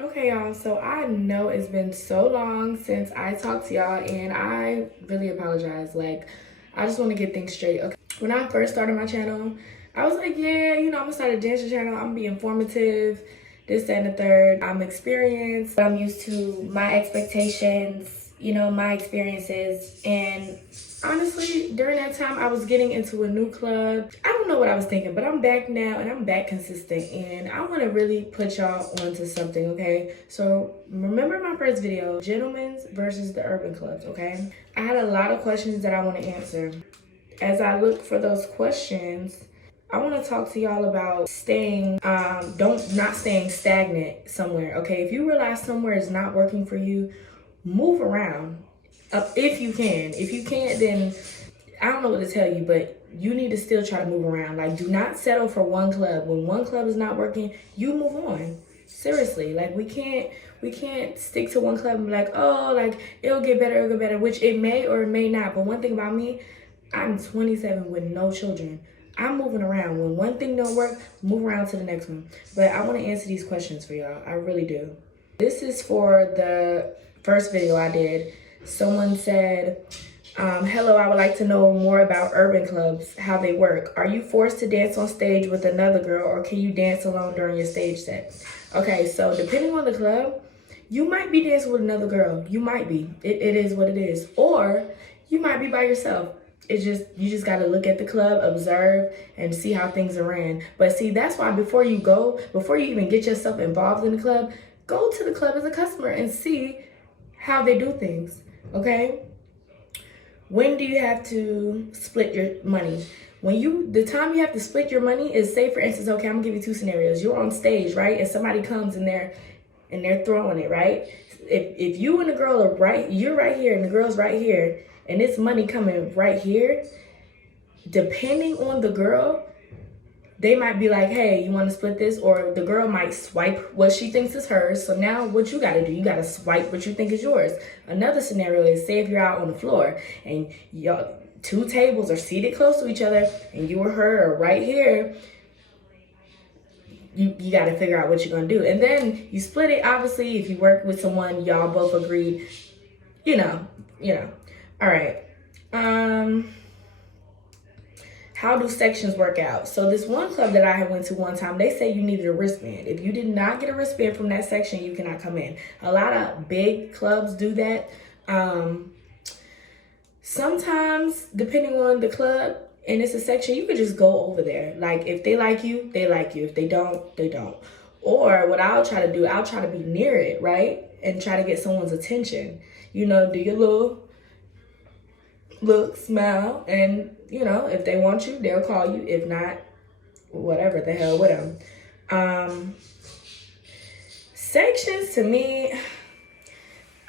Okay, y'all, so I know it's been so long since I talked to y'all, and I really apologize. Like, I just want to get things straight. Okay, when I first started my channel, I was like, yeah, I'm gonna start a dancing channel. I'm gonna be informative, this, that, and the third. I'm experienced. I'm used to my expectations, my experiences. And honestly, during that time, I was getting into a new club. I don't know what I was thinking, but I'm back now and I'm back consistent. And I want to really put y'all onto something, okay? So remember my first video, gentlemen's versus the urban clubs, okay? I had a lot of questions that I want to answer. As I look for those questions, I want to talk to y'all about not staying stagnant somewhere. Okay, if you realize somewhere is not working for you, move around. If you can. If you can't, then I don't know what to tell you, but you need to still try to move around. Like, do not settle for one club. When one club is not working, you move on. Seriously, like we can't stick to one club and be like, oh, like it'll get better, which it may or it may not. But one thing about me, I'm 27 with no children. I'm moving around. When one thing don't work, move around to the next one. But I want to answer these questions for y'all. I really do. This is for the first video I did. Someone said, hello, I would like to know more about urban clubs, how they work. Are you forced to dance on stage with another girl, or can you dance alone during your stage set? Okay, so depending on the club, you might be dancing with another girl. You might be. It is what it is. Or you might be by yourself. You just gotta look at the club, observe, and see how things are ran. But see, that's why before you even get yourself involved in the club, go to the club as a customer and see how they do things. Okay? When do you have to split your money? The time you have to split your money is, say for instance, okay, I'm gonna give you two scenarios. You're on stage, right? And somebody comes and they're throwing it, right? If you and the girl are right, you're right here and the girl's right here, and it's money coming right here, depending on the girl, they might be like, hey, you want to split this? Or the girl might swipe what she thinks is hers. So now what you got to do, you got to swipe what you think is yours. Another scenario is, say if you're out on the floor and y'all two tables are seated close to each other and you or her are right here, you got to figure out what you're going to do. And then you split it. Obviously, if you work with someone, y'all both agreed, you know. All right. How do sections work out? So this one club that I had went to one time, they say you needed a wristband. If you did not get a wristband from that section, you cannot come in. A lot of big clubs do that. Sometimes, depending on the club, and it's a section, you could just go over there. Like, if they like you, they like you. If they don't, they don't. Or what I'll try to do, I'll try to be near it, right? And try to get someone's attention. Do your little look, smile, and if they want you, they'll call you. If not, whatever, the hell with them. Sections, to me,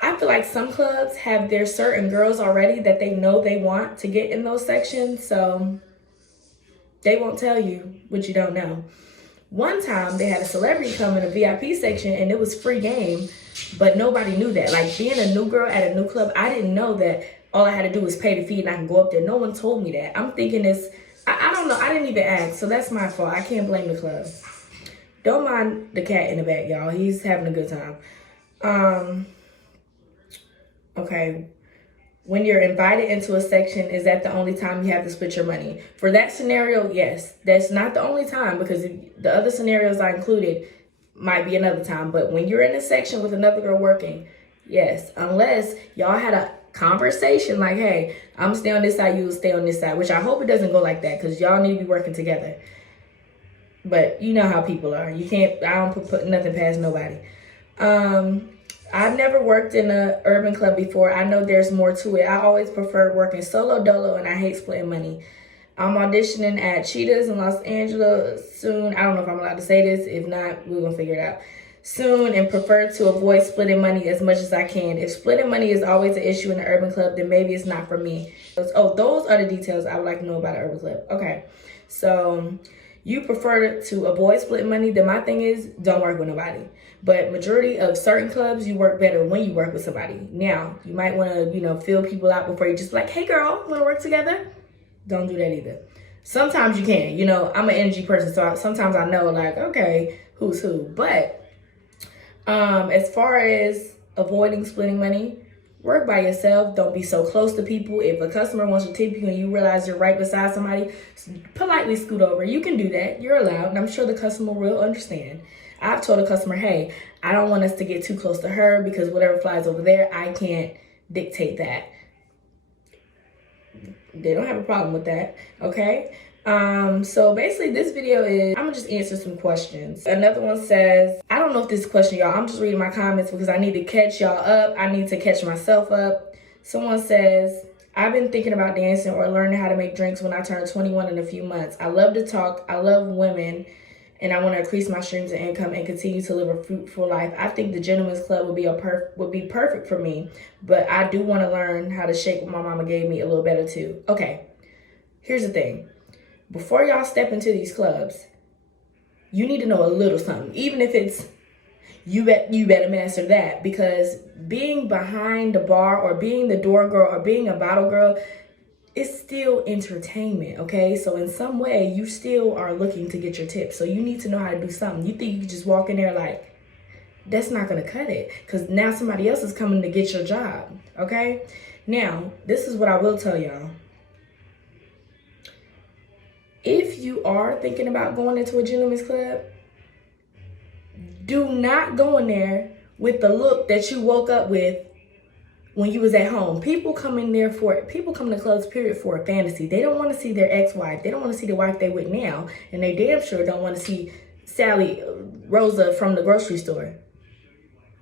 I feel like some clubs have their certain girls already that they know they want to get in those sections, so they won't tell you what you don't know. One time they had a celebrity come in a VIP section and it was free game, but nobody knew that. Like, being a new girl at a new club, I didn't know that all I had to do was pay the fee and I can go up there. No one told me that. I'm thinking I don't know. I didn't even ask, so that's my fault. I can't blame the club. Don't mind the cat in the back, y'all. He's having a good time. Okay. When you're invited into a section, is that the only time you have to split your money? For that scenario, yes. That's not the only time, because the other scenarios I included might be another time. But when you're in a section with another girl working, yes. Unless y'all had a conversation like, hey, I'm gonna stay on this side, you will stay on this side. Which I hope it doesn't go like that, because y'all need to be working together. But you know how people are. I don't put nothing past nobody. I've never worked in an urban club before. I know there's more to it. I always prefer working solo dolo, and I hate splitting money. I'm auditioning at Cheetahs in Los Angeles soon. I don't know if I'm allowed to say this. If not, we're going to figure it out soon, and prefer to avoid splitting money as much as I can. If splitting money is always an issue in the urban club, then maybe it's not for me. Oh, those are the details I would like to know about an urban club. Okay, so you prefer to avoid splitting money, then my thing is, don't work with nobody. But majority of certain clubs, you work better when you work with somebody. Now, you might want to, feel people out before you just like, hey girl, want to work together? Don't do that either. Sometimes you can, I'm an energy person, so sometimes I know, like, okay, who's who. But As far as avoiding splitting money, work by yourself. Don't be so close to people. If a customer wants to tip you and you realize you're right beside somebody, politely scoot over. You can do that. You're allowed, and I'm sure the customer will understand. I've told a customer, hey, I don't want us to get too close to her because whatever flies over there, I can't dictate that. They don't have a problem with that, okay? So basically this video is, I'm gonna just answer some questions. Another one says, I don't know if this is a question, y'all. I'm just reading my comments because I need to catch y'all up. I need to catch myself up. Someone says, I've been thinking about dancing or learning how to make drinks when I turn 21 in a few months. I love to talk. I love women. And I want to increase my streams of income and continue to live a fruitful life. I think the Gentleman's Club would be perfect for me, but I do want to learn how to shake what my mama gave me a little better too. Okay, here's the thing. Before y'all step into these clubs, you need to know a little something. Even if it's, you better master that, because being behind the bar or being the door girl or being a bottle girl, it's still entertainment, okay? So in some way, you still are looking to get your tips. So you need to know how to do something. You think you can just walk in there like, that's not gonna cut it, because now somebody else is coming to get your job, okay? Now, this is what I will tell y'all. If you are thinking about going into a gentleman's club, do not go in there with the look that you woke up with when you was at home. People come to clubs, period, for a fantasy. They don't want to see their ex-wife. They don't want to see the wife they with now. And they damn sure don't want to see Sally Rosa from the grocery store.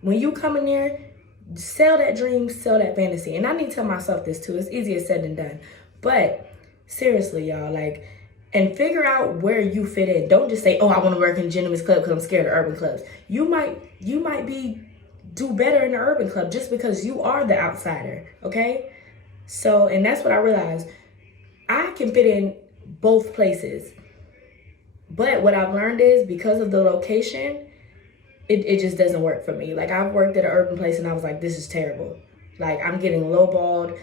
When you come in there, sell that dream, sell that fantasy. And I need to tell myself this too. It's easier said than done. But seriously, y'all, like, and figure out where you fit in. Don't just say, oh, I want to work in gentleman's club because I'm scared of urban clubs. You might do better in the urban club just because you are the outsider, okay? So, and that's what I realized. I can fit in both places. But what I've learned is, because of the location, it just doesn't work for me. Like, I've worked at an urban place and I was like, this is terrible. Like, I'm getting lowballed,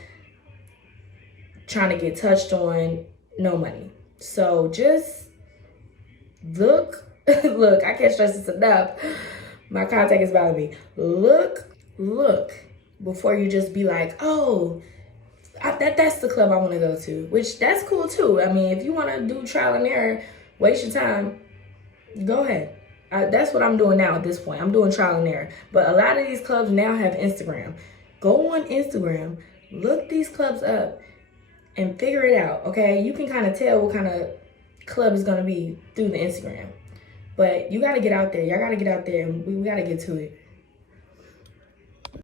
trying to get touched on, no money. So just look, I can't stress this enough. My contact is bothering me. Look before you just be like, oh, that's the club I want to go to, which that's cool too. I mean, if you want to do trial and error, waste your time, go ahead. That's what I'm doing now at this point. I'm doing trial and error. But a lot of these clubs now have Instagram. Go on Instagram, look these clubs up, and figure it out, okay? You can kind of tell what kind of club is going to be through the Instagram. But you got to get out there. Y'all got to get out there, and we got to get to it.